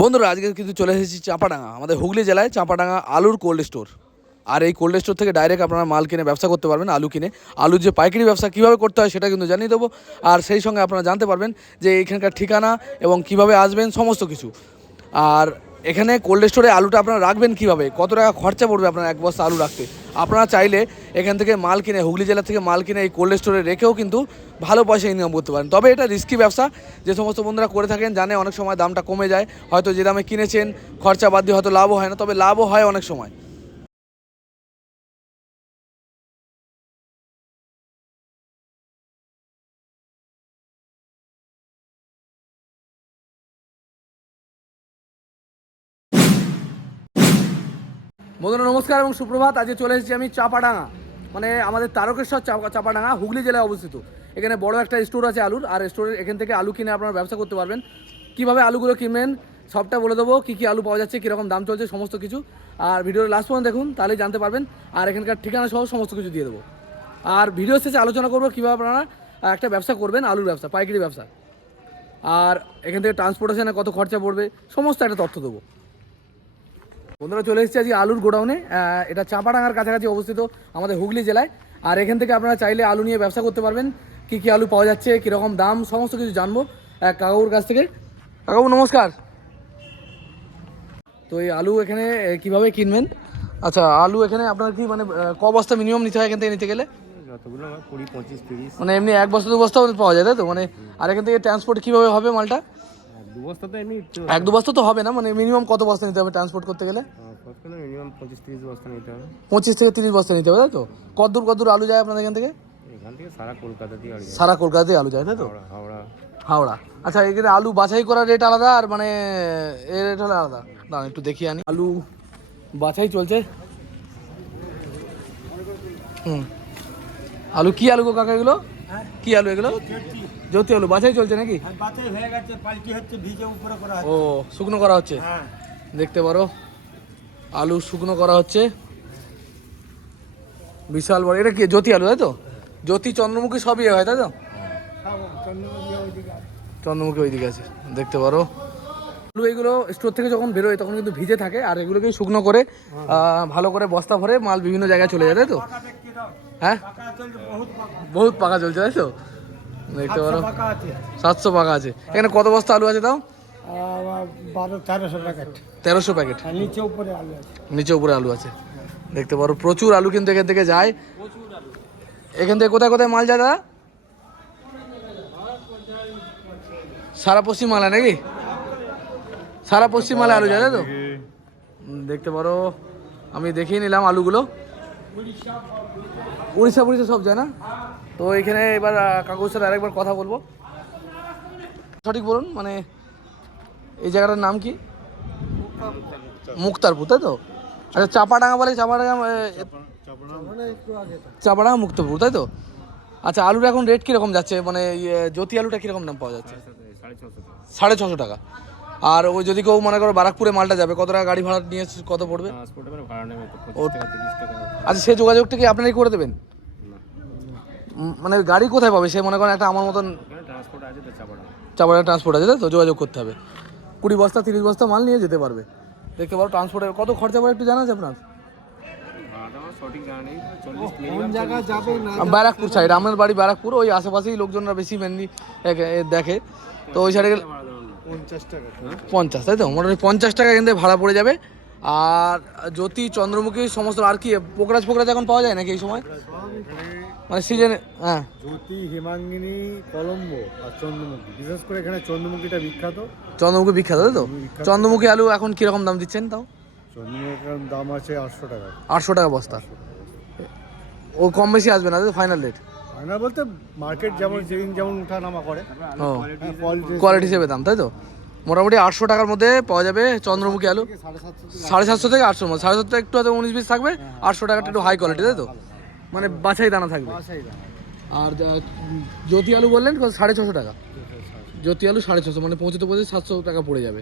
বন্ধুরা আজকে কিন্তু চলে এসেছি চাঁপাডাঙ্গা, আমাদের হুগলি জেলায় চাঁপাডাঙ্গা আলুর কোল্ড স্টোর। আর এই কোল্ড স্টোর থেকে ডাইরেক্ট আপনারা মাল কিনে ব্যবসা করতে পারবেন। আলু কিনে আলুর যে পাইকারি ব্যবসা কীভাবে করতে হয় সেটা কিন্তু জানিয়ে দেবো। আর সেই সঙ্গে আপনারা জানতে পারবেন যে এইখানকার ঠিকানা এবং কিভাবে আসবেন সমস্ত কিছু। আর এখানে কোল্ড স্টোরে আলুটা আপনারা রাখবেন কীভাবে, কত টাকা খরচা পড়বে আপনার এক বস্তা আলু রাখতে। আপনারা চাইলে এখান থেকে মাল কিনে, হুগলি জেলা থেকে মাল কিনে এই কোল্ড স্টোরে রেখেও কিন্তু ভালো পয়সা ইনকাম করতে পারেন। তবে এটা রিস্কি ব্যবসা, যে সমস্ত বন্ধুরা করে থাকেন জানে অনেক সময় দামটা কমে যায়, হয়তো যে দামে কিনেছেন খরচা বাদ দিয়ে হয়তো লাভও হয় না, তবে লাভও হয় অনেক সময়। বন্ধুরা নমস্কার এবং সুপ্রভাত। আজকে চলে এসেছি আমি চাঁপাডাঙ্গা, মানে আমাদের তারকেশ্বর চাঁপাডাঙ্গা হুগলি জেলায় অবস্থিত। এখানে বড় একটা স্টোর আছে আলুর, আর স্টোরের এখান থেকে আলু কিনে আপনারা ব্যবসা করতে পারবেন। কীভাবে আলুগুলো কিনবেন সবটা বলে দেবো, কী কী আলু পাওয়া যাচ্ছে, কীরকম দাম চলছে সমস্ত কিছু। আর ভিডিওর লাস্ট পর্যন্ত দেখুন, তাহলেই জানতে পারবেন। আর এখানকার ঠিকানা সহ সমস্ত কিছু দিয়ে দেবো। আর ভিডিও শেষে আলোচনা করবো কীভাবে আপনারা একটা ব্যবসা করবেন, আলুর ব্যবসা, পাইকারি ব্যবসা। আর এখান থেকে ট্রান্সপোর্টেশনে কত খরচা পড়বে সমস্ত একটা তথ্য দেবো। বন্ধুরা চলে এসেছি আজকে আলুর গোডাউনে। এটা চাঁপাডাঙ্গার কাছাকাছি অবস্থিত আমাদের হুগলি জেলায়। আর এখান থেকে আপনারা চাইলে আলু নিয়ে ব্যবসা করতে পারবেন। কী কী আলু পাওয়া যাচ্ছে, কীরকম দাম, সমস্ত কিছু জানবো কাকাবুর কাছ থেকে। কাকাবু নমস্কার। তো এই আলু এখানে কিভাবে কিনবেন? আচ্ছা, আলু এখানে আপনার কি মানে ক বস্তা মিনিমাম নিতে হয় এখান থেকে নিতে গেলে? যতগুলো 20, 25, 30 মানে এমনি এক বস্তা দু বস্তা পাওয়া যায় তাই তো? মানে আর এখান থেকে ট্রান্সপোর্ট কীভাবে হবে মালটা? দু বস্তা তো এমনি এক দু বস্তা তো হবে না, মানে মিনিমাম কত বস্তা নিতে হবে ট্রান্সপোর্ট করতে গেলে? মিনিমাম 25-30 বস্তা নিতে হবে। 25 থেকে 30 বস্তা নিতে হবে তাই তো? কদ্দূর কদ্দূর আলু যায় আপনাদের এখান থেকে? এখান থেকে সারা কলকাতা দিয়ে আড়ি সারা কলকাতাতে আলু যায় তাই তো? হাওড়া। হাওড়া। আচ্ছা, এখানে আলু বাছাই করার রেট আলাদা, আর মানে এর রেট হলো আলাদা। দাঁড়ান একটু দেখিয়ে আনি। আলু বাছাই চলছে। আলু কি আলু গো কাকা এগুলো? কি আলু এগুলো? জ্যোতি আলু বাছাই চলছে নাকি? ও শুকনো করা হচ্ছে, দেখতে পারো আলু শুকনো করা হচ্ছে। বিশাল বড়, এটা কি জ্যোতি আলু তাই তো? জ্যোতি চন্দ্রমুখী সবই হয় তাই তো? চন্দ্রমুখী ওইদিকে আছে, দেখতে পারো। আলু এগুলো স্টোর থেকে যখন বেরোয় তখন কিন্তু ভিজে থাকে, আর এগুলোকে শুকনো করে ভালো করে বস্তা ভরে মাল বিভিন্ন জায়গায় চলে যায় তাই তো? হ্যাঁ, বহুত পাকা চলছে তাই তো? দেখতে পারো 700 পাকা আছে। এখানে কত বস্তা আলু আছে তাও? 1300 প্যাকেট। নিচে উপরে আলু আছে, দেখতে পারো প্রচুর আলু কিন্তু এখান থেকে যায়। এখান থেকে কোথায় কোথায় মাল যায় দাদা? সারা পশ্চিমবাংলা নাকি? সারা পশ্চিমবাংলায় আলু যায় তাই তো? দেখতে পারো, আমি দেখিয়ে নিলাম আলুগুলো। উড়িষ্যা সব যায় না তো? এখানে এবার কাকুর সাথে আরেকবার কথা বলবো। সঠিক বলুন, মানে এই জায়গাটার নাম কি? মুক্তারপুর তাই তো? আচ্ছা, চাঁপাডাঙ্গা বলে, চাঁপাডাঙ্গা মুক্তারপুর তাই তো? আচ্ছা, আলুর এখন রেট কীরকম যাচ্ছে, মানে জ্যোতি আলুটা কীরকম দাম পাওয়া যাচ্ছে? 650 টাকা। আর ওই যদি কেউ মনে করো বারাকপুরে মালটা যাবে, কত টাকা গাড়ি ভাড়া নিয়ে কত পড়বে? আচ্ছা, সে যোগাযোগটা কি আপনারাই করে দেবেন? মানে গাড়ি কোথায় পাবে সে? মনে করেন একটা আমার মতন চাঁপাডাঙ্গা ট্রান্সপোর্ট আছে তাই তো? যোগাযোগ করতে হবে। 20 বস্তা 30 বস্তা মাল নিয়ে যেতে পারবে। দেখতে পারো ট্রান্সপোর্টের কত খরচা পড়ে একটু জানা আছে আপনার? ব্যারাকপুর সাইড, আপনার বাড়ি ব্যারাকপুর, ওই আশেপাশেই লোকজনরা বেশি মেনলি দেখে তো ওই সাইডে গেলে 50 তাই তো? মোটামুটি 50 টাকা এখান থেকে ভাড়া পড়ে যাবে। আর জ্যোতি চন্দ্রমুখী সমস্ত, আর কি পোকরাজ এখন পাওয়া যায় নাকি এই সময়, মানে সিজনে? হ্যাঁ, জ্যোতি, হিমাঙ্গিনী, কলম্বো আর চন্দ্রমুখী, বিশেষ করে এখানে চন্দ্রমুখীটা বিখ্যাত। চন্দ্রমুখী বিখ্যাত তাই তো? চন্দ্রমুখী আলু এখন কিরকম দাম দিচ্ছেন তাও? চন্দ্রমুখীর দাম আছে 800 টাকা। 800 টাকা বস্তা? ও কম বেশি আসবে না ফাইনাল রেট? ফাইনাল বলতে মার্কেট যেমন যেদিন যেমন উঠানামা করে, ও কোয়ালিটি হিসেবে দাম তাই তো? মোটামুটি 800 টাকার মধ্যে পাওয়া যাবে চন্দ্রমুখী আলু। 750 থেকে 800 মধ্যে, 750 একটু হয়তো 19-20 থাকবে, 800 টাকাটা একটু হাই কোয়ালিটি তাই তো? মানে বাছাই দানা থাকবে। আর জ্যোতি আলু বললেন 650 টাকা? জ্যোতি আলু 650, মানে পৌঁছতে 700 টাকা পড়ে যাবে,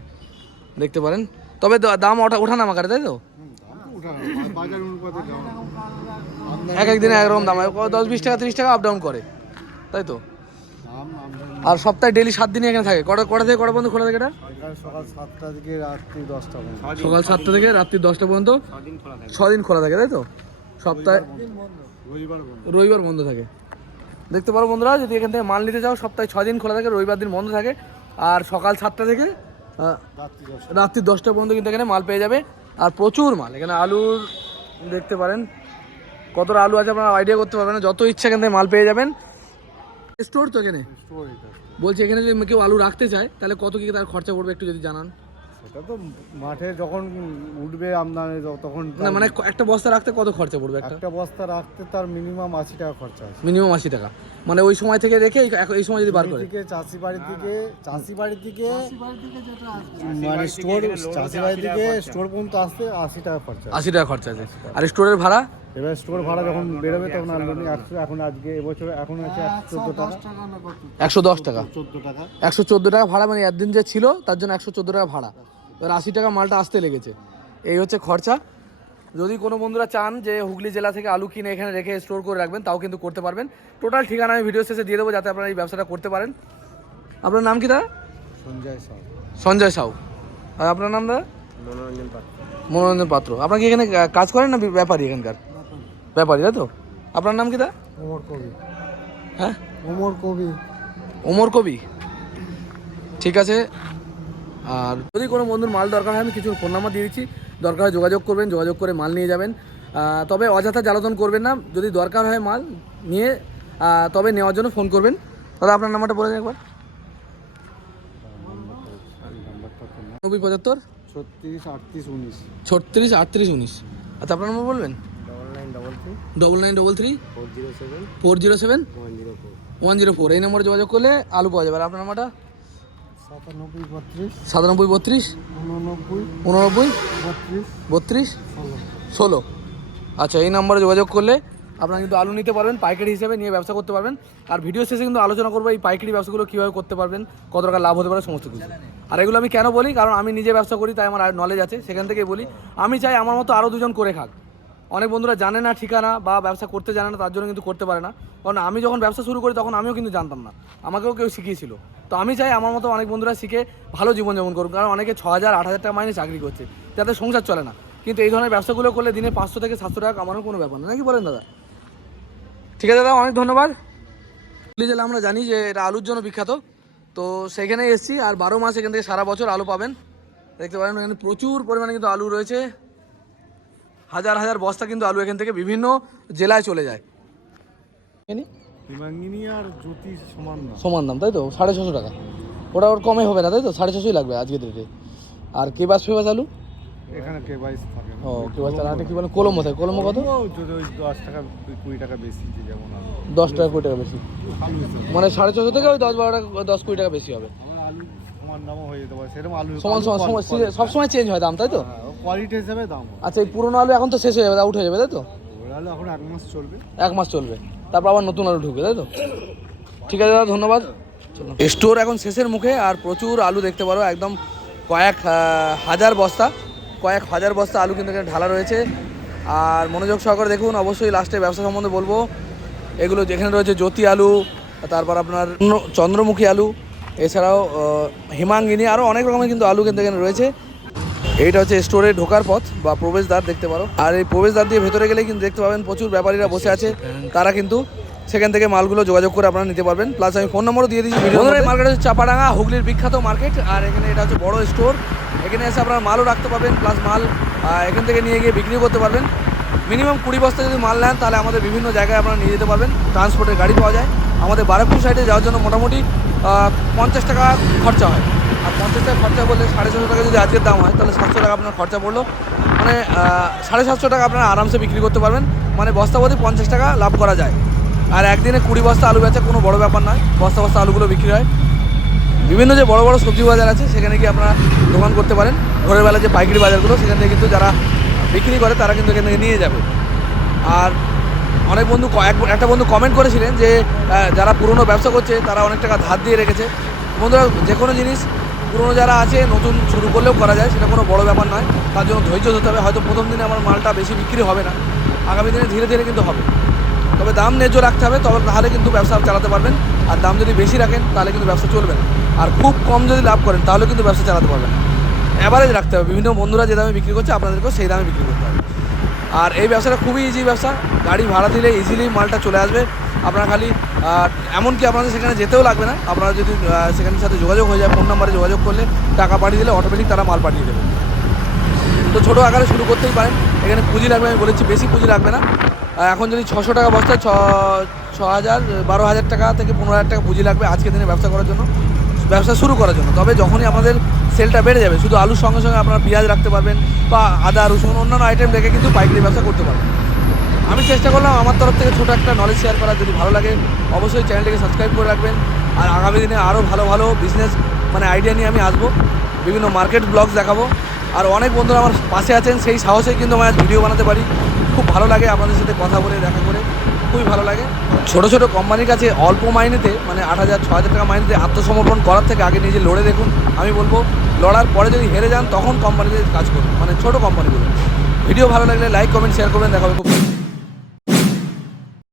দেখতে পারেন। তবে দাম ওঠানামা করে তাই তো? এক একদিনে একরকম দাম হয়, 10-20 টাকা 30 টাকা আপ ডাউন করে তাই তো? আর সপ্তাহে ডেলি 7 দিনই এখানে থাকে। কটা থেকে কটা পর্যন্ত খোলা থাকে এটা? এখানে সকাল 7টা থেকে রাত্রি 10টা পর্যন্ত। সকাল 7টা থেকে রাত্রি 10টা পর্যন্ত 6 দিন খোলা থাকে। 6 দিন খোলা থাকে, তাই তো? সপ্তাহে রবিবার বন্ধ। রবিবার বন্ধ থাকে। দেখতে পারো বন্ধুরা, যদি এখান থেকে মাল নিতে চাও সপ্তাহে 6 দিন খোলা থাকে, রবিবার দিন বন্ধ থাকে। আর সকাল 7টা থেকে রাত্রি 10টা। রাত্রি 10টা পর্যন্ত কিন্তু এখানে মাল পেয়ে যাবে। আর প্রচুর মাল এখানে, আলুর দেখতে পারেন কতটা আলু আছে আপনারা আইডিয়া করতে পারবেন না, যত ইচ্ছা এখান থেকে মাল পেয়ে যাবেন। স্টোর তো এখানে, স্টোর এটা। বলছি এখানে যদি কেউ আলু রাখতে চায় তাহলে কত কি তার খরচা পড়বে একটু যদি জানান। সেটা তো মাঠে যখন উঠবে আমদানি তখন না মানে একটা বস্তা রাখতে কত খরচা পড়বে একটা? একটা বস্তা রাখতে তার মিনিমাম 80 টাকা খরচা আছে। মিনিমাম 80 টাকা, মানে ওই সময় থেকে রেখে এই সময় যদি বার করে। চাষি বাড়ি থেকে মানে স্টোর, চাষি বাড়ি থেকে স্টোর পর্যন্ত আসতে 80 টাকা খরচা আছে। 80 টাকা খরচা আছে। আর স্টোরের ভাড়া? এবার স্টোর ভাড়া যখন বেরোবে তখন আর লোন 100, এখন আজকে এবছর এখন আছে 114 টাকা। 110 টাকা, 14 টাকা। 114 টাকা ভাড়া, মানে একদিন যে ছিল তার জন্য 114 টাকা ভাড়া। এবার 80 টাকা মালটা আসতে লেগেছে, এই হচ্ছে খরচা। যদি কোনো বন্ধুরা চান যে হুগলি জেলা থেকে আলু কিনে এখানে রেখে স্টোর করে রাখবেন, তাও কিন্তু করতে পারবেন। টোটাল ঠিকানা আমি ভিডিও শেষে দিয়ে দেবো, যাতে আপনারা এই ব্যবসাটা করতে পারেন। আপনার নাম কি দাদা? সঞ্জয় সাউ। সঞ্জয় সাউ। আর আপনার নাম দাদা? মনোরঞ্জন পাত্র। মনোরঞ্জন পাত্র। আপনার কি এখানে কাজ করেন না ব্যাপারী এখানকার? ব্যাপারী, তাই তো? আপনার নাম কি দাদা? ওমর কবি। হ্যাঁ, ওমর কবি। ওমর কবি, ঠিক আছে। আর যদি কোনো বন্ধুর মাল দরকার হয়, আমি কিছু ফোন নাম্বার দিয়ে দিচ্ছি, দরকার হয় যোগাযোগ করবেন, যোগাযোগ করে মাল নিয়ে যাবেন। তবে অযথা জ্বালাতন করবেন না, যদি দরকার হয় মাল নিয়ে তবে নেওয়ার জন্য ফোন করবেন। দাদা আপনার নাম্বারটা বলে দিন একবার। 9075 36 38 19। 36 38 19। আচ্ছা আপনার নাম্বার বলবেন? 9933 9933 407 407 104। 104। এই নম্বরে যোগাযোগ করলে আলু পাওয়া যাবে। আর আপনার নাম্বারটা? 97 32 9732 89 89 32 32 16। আচ্ছা, এই নম্বরে যোগাযোগ করলে আপনারা কিন্তু আলু নিতে পারবেন, পাইকারি হিসেবে নিয়ে ব্যবসা করতে পারবেন। আর ভিডিও শেষে কিন্তু আলোচনা করবো এই পাইকারি ব্যবসাগুলো কীভাবে করতে পারবেন, কত টাকা লাভ হতে পারে, সমস্ত কিছু। আর এগুলো আমি কেন বলি, কারণ আমি নিজে ব্যবসা করি, তাই আমার নলেজ আছে, সেখান থেকেই বলি। আমি চাই আমার মতো আরও দুজন করে খাক। অনেক বন্ধুরা জানে না ঠিকানা বা ব্যবসা করতে জানে না, তার জন্য কিন্তু করতে পারে না। কারণ আমি যখন ব্যবসা শুরু করি তখন আমিও কিন্তু জানতাম না, আমাকেও কেউ শিখিয়েছিল। তো আমি চাই আমার মতো অনেক বন্ধুরা শিখে ভালো জীবনযাপন করুন, কারণ অনেকে 6000 8000 টাকা মাইনে চাকরি করছে, যাতে সংসার চলে না। কিন্তু এই ধরনের ব্যবসাগুলো করলে দিনে 500 থেকে 700 টাকা কামানোর কোনো ব্যাপার না, নাকি বলেন দাদা? ঠিক আছে দাদা, অনেক ধন্যবাদ। হুগলি জেলা আমরা জানি যে এটা আলুর জন্য বিখ্যাত, তো সেখানে এসেছি। আর 12 মাস এখান থেকে সারা বছর আলু পাবেন। দেখতে পারেন এখানে প্রচুর পরিমাণে কিন্তু আলু রয়েছে, হাজার হাজার বস্তা কিন্তু আলু এখান থেকে বিভিন্ন জেলায় চলে যায়। হিমাঙ্গিনী আর জ্যোতি সমান না। সমান দাম, তাই তো? 650 টাকা। ওটা ওর কমে হবে না, তাই তো? 650 লাগবে আজকের ডেটে। আর কেবাস ফেবাস আলু? এখানে কেবাইস থাকে না। ও কেবাস, তাহলে কি বলেন কলম্বো থাকে? কলম্বো কত? যদি ওই 10 টাকা 20 টাকা বেশি, যে যেমন আলু। 10 টাকা 20 টাকা বেশি, আলু হিসেবে। মানে 650 থেকে ওই 10-12 টাকা 10-20 টাকা বেশি হবে। আমার আলু সমান দামও হয়ে যেতে পারে, সেরকম আলু সমান সমান সবসময় চেঞ্জ হয় দাম, তাই তো? কোয়ালিটি হিসেবে দাম হয়। আচ্ছা, এই পুরোনো আলু এখন তো শেষ হয়ে যাবে, আউট হয়ে যাবে, তাই তো? ওই আলু এখন 1 মাস চলবে। 1 মাস চলবে, তারপর আবার নতুন আলু ঢুকবে, তাই তো? ঠিক আছে দাদা, ধন্যবাদ। স্টোর এখন শেষের মুখে, আর প্রচুর আলু দেখতে পারো, একদম কয়েক হাজার বস্তা আলু কিন্তু এখানে ঢালা রয়েছে। আর মনোযোগ সহকারে দেখুন, অবশ্যই লাস্টে ব্যবসা সম্বন্ধে বলবো। এগুলো যেখানে রয়েছে জ্যোতি আলু, তারপর আপনার চন্দ্রমুখী আলু, এছাড়াও হিমাঙ্গিনী, আরও অনেক রকমের কিন্তু আলু কিন্তু এখানে রয়েছে। এইটা হচ্ছে স্টোরে ঢোকার পথ বা প্রবেশদ্বার, দেখতে পারো। আর এই প্রবেশদ্বার দিয়ে ভেতরে গেলেই কিন্তু দেখতে পাবেন প্রচুর ব্যাপারীরা বসে আছে, তারা কিন্তু সেখান থেকে মালগুলো যোগাযোগ করে আপনারা নিতে পারবেন। প্লাস আমি ফোন নম্বরও দিয়ে দিচ্ছি। এই মার্কেট হচ্ছে চাপাডাঙ্গা, হুগলির বিখ্যাত মার্কেট। আর এখানে এটা হচ্ছে বড় স্টোর, এখানে এসে আপনারা মালও রাখতে পারবেন, প্লাস মাল এখান থেকে নিয়ে গিয়ে বিক্রিও করতে পারবেন। মিনিমাম 20 বস্তা যদি মাল নেন, তাহলে আমাদের বিভিন্ন জায়গায় আপনারা নিয়ে যেতে পারবেন। ট্রান্সপোর্টের গাড়ি পাওয়া যায়। আমাদের বারাকপুর সাইডে যাওয়ার জন্য মোটামুটি 50 টাকা খরচা হয়। আর 50 টাকা খরচা বললে 750 টাকা যদি আজকের দাম হয়, তাহলে 700 টাকা আপনার খরচা পড়লো, মানে 750 টাকা আপনারা আরামসে বিক্রি করতে পারবেন। মানে বস্তাপতি 50 টাকা লাভ করা যায়। আর একদিনে 20 বস্তা আলু বেচা কোনো বড় ব্যাপার নয়, বস্তা বস্তা আলুগুলো বিক্রি হয়। বিভিন্ন যে বড় বড় সবজি বাজার আছে, সেখানে গিয়ে আপনারা দোকান করতে পারেন। ভোরের বেলা যে পাইকারি বাজারগুলো, সেখান থেকে কিন্তু যারা বিক্রি করে তারা কিন্তু এখান থেকে নিয়ে যাবে। আর অনেক বন্ধু, একটা বন্ধু কমেন্ট করেছিলেন যে যারা পুরনো ব্যবসা করছে তারা অনেক টাকা ধার দিয়ে রেখেছে। বন্ধুরা, যে কোনো জিনিস পুরনো যারা আছে নতুন শুরু করলেও করা যায়, সেটা কোনো বড় ব্যাপার নয়। তার জন্য ধৈর্য ধরতে হবে। হয়তো প্রথম দিনে আমার মালটা বেশি বিক্রি হবে না, আগামী দিনে ধীরে ধীরে কিন্তু হবে। তবে দাম ন্যায্য রাখতে হবে, তবে তাহলে কিন্তু ব্যবসা চালাতে পারবেন। আর দাম যদি বেশি রাখেন, তাহলে কিন্তু ব্যবসা চলবে না। আর খুব কম যদি লাভ করেন তাহলে কিন্তু ব্যবসা চালাতে পারবেন না। অ্যাভারেজ রাখতে হবে, বিভিন্ন বন্ধুরা যে দামে বিক্রি করছে আপনাদেরকেও সেই দামে বিক্রি করতে হবে। আর এই ব্যবসাটা খুবই ইজি ব্যবসা, গাড়ি ভাড়া দিলে ইজিলি মালটা চলে আসবে। আপনারা খালি এমনকি আপনাদের সেখানে যেতেও লাগবে না, আপনারা যদি সেখানের সাথে যোগাযোগ হয়ে যায়, ফোন নাম্বারে যোগাযোগ করলে টাকা পাঠিয়ে দিলে অটোমেটিক তারা মাল পাঠিয়ে দেবে। তো ছোটো আকারে শুরু করতেই পারেন, এখানে পুঁজি লাগবে, আমি বলেছি বেশি পুঁজি লাগবে না। এখন যদি 600 টাকা বস্তায় 6,000 12,000 টাকা থেকে 15,000 টাকা পুঁজি লাগবে আজকের দিনে ব্যবসা করার জন্য, ব্যবসা শুরু করার জন্য। তবে যখনই আমাদের সেলটা বেড়ে যাবে, শুধু আলুর সঙ্গে সঙ্গে আপনারা পেঁয়াজ রাখতে পারবেন বা আদা রসুন অন্যান্য আইটেম রেখে কিন্তু পাইকারি ব্যবসা করতে পারবেন। আমি চেষ্টা করলাম আমার তরফ থেকে ছোটো একটা নলেজ শেয়ার করার। যদি ভালো লাগে অবশ্যই চ্যানেলটিকে সাবস্ক্রাইব করে রাখবেন। আর আগামী দিনে আরও ভালো ভালো বিজনেস আইডিয়া নিয়ে আমি আসবো, বিভিন্ন মার্কেট ব্লগস দেখাবো। আর অনেক বন্ধুরা আমার পাশে আছেন, সেই সাহসেই কিন্তু আমি আজ ভিডিও বানাতে পারি। খুব ভালো লাগে আপনাদের সাথে কথা বলে, দেখা করে খুবই ভালো লাগে। ছোটো ছোটো কোম্পানির কাছে অল্প মাইনেতে 8,000 6,000 টাকা মাইনেতে আত্মসমর্পণ করার থেকে আগে নিজে লড়ে দেখুন। আমি বলবো লড়ার পরে যদি হেরে যান তখন কোম্পানিতে কাজ করুন, ছোটো কোম্পানিগুলো। ভিডিও ভালো লাগলে লাইক কমেন্ট শেয়ার করবেন, দেখা হবে খুব